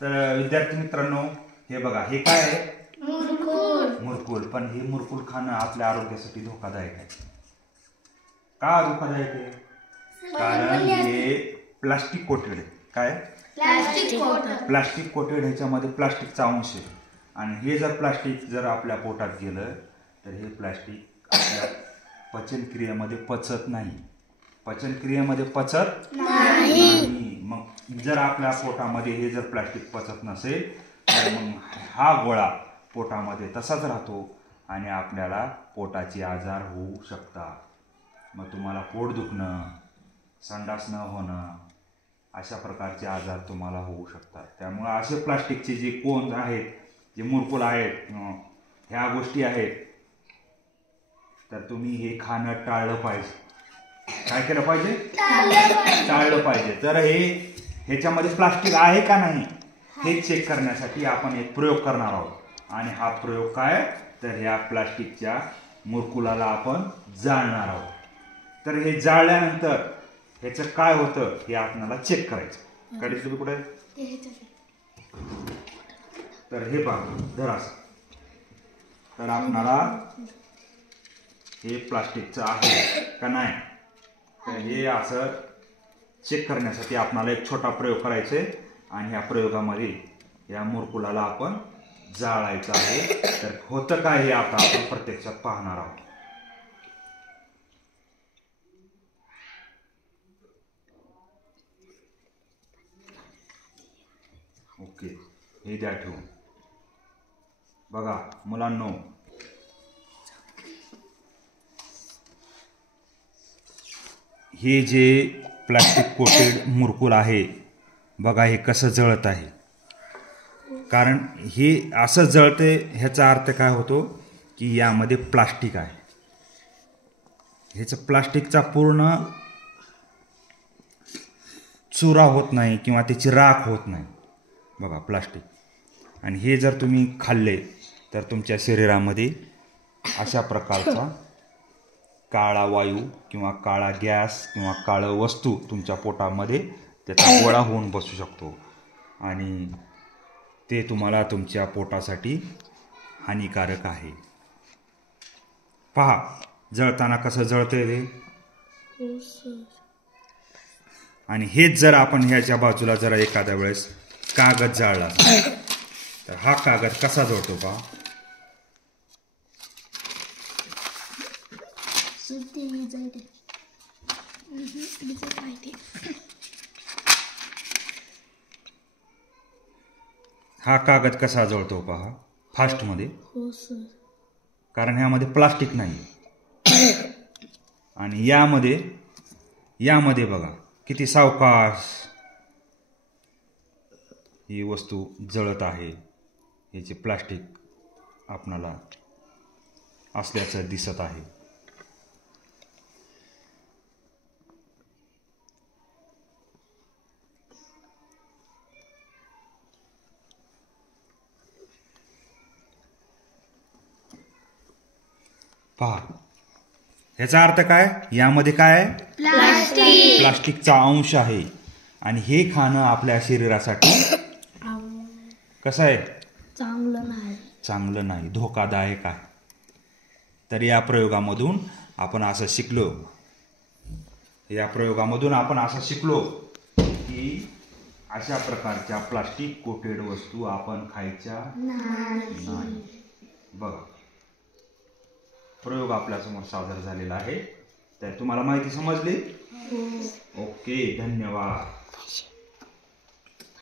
तर विद्यार्थी मित्रांनो, हे बघा, हे काय आहे? मुरकूल. पण हे मुरकूल खाणं आपल्या आरोग्यासाठी धोकादायक आहे. का धोकादायक आहे? कारण हे प्लास्टिक कोटेड आहे. काय? Plastic coated. ह्याच्यामध्ये प्लास्टिकचा अंश आहे. आणि हे जर प्लास्टिक जर आपल्या पोटात गेलं तर हे प्लास्टिक आपल्या पचनक्रियेमध्ये पचत नाही. पचनक्रियेमध्ये पचत नाही. मग जर आपल्या पोटामध्ये हे जर प्लास्टिक पचत नसेल तर मग हा गोळा पोटामध्ये तसाच राहतो आणि आपल्याला पोटाचे आजार होऊ शकतात. मग तुम्हाला पोट दुखणं, संडास न होणं, अशा प्रकारचे आजार तुम्हाला होऊ शकतात. त्यामुळे असे प्लास्टिकचे जे कोन आहेत, जे मुरकूल आहेत, ह्या गोष्टी आहेत, तर तुम्ही हे खाणं टाळलं पाहिजे. काय केलं पाहिजे? टाळलं पाहिजे. तर ह्याच्यामध्ये प्लास्टिक आहे का नाही हे चेक करण्यासाठी आपण एक प्रयोग करणार आहोत. आणि हा प्रयोग काय? तर ह्या प्लास्टिकच्या मुरकुलाला आपण जाळणार आहोत. तर हे जाळल्यानंतर ह्याचं काय होतं हे आपल्याला चेक करायचं. गाडी तुम्ही कुठे? तर हे पहा, धरास. तर आपणाला हे प्लास्टिकचं आहे का नाही तर हे असं चेक करण्यासाठी आपणाला एक छोटा प्रयोग करायचा आहे. आणि ह्या प्रयोगामध्ये या मुरकुलाला आपण जाळायचं आहे. तर होतं काय हे आता आपण प्रत्यक्षात पाहणार आहोत. ओके, हे द्या ठेवून. बघा मुलांनो, हे जे प्लास्टिक कोटेड मुरकुल आहे बघा, हे कसं जळत आहे. कारण हे असं जळते ह्याचा अर्थ काय होतो की यामध्ये प्लास्टिक आहे. ह्याचं प्लास्टिकचा पूर्ण चुरा होत नाही किंवा त्याची राख होत नाही. बघा प्लास्टिक. आणि हे जर तुम्ही खाल्ले तर तुमच्या शरीरामध्ये अशा प्रकारचा काळा वायू किंवा काळा गॅस किंवा काळं वस्तू तुमच्या पोटामध्ये त्याचा गोळा होऊन बसू शकतो. आणि ते तुम्हाला तुमच्या पोटासाठी हानिकारक आहे. पहा जळताना कसं जळतंय ते. आणि हेच जर आपण ह्याच्या बाजूला जरा एखाद्या वेळेस कागद जाळला तर हा कागद कसा जळतो पहा. हा कागद कसा जळतो पहा फास्टमध्ये. कारण ह्यामध्ये प्लास्टिक नाही. आणि यामध्ये बघा किती सावकाश ही वस्तू जळत आहे. याचे प्लास्टिक आपणाला असल्याचं दिसत आहे. पहा ह्याचा अर्थ काय? यामध्ये काय आहे? प्लास्टिकचा अंश आहे. आणि हे खाणं आपल्या शरीरासाठी कसं आहे? चांगलं नाही, धोकादायक आहे. तर या प्रयोगामधून आपण असं शिकलो की अशा प्रकारच्या प्लास्टिक कोटेड वस्तू आपण खायच्या नाही. बघा प्रयोग आपल्यासमोर सादर झालेला आहे. तर तुम्हाला माहिती समजली? ओके, धन्यवाद.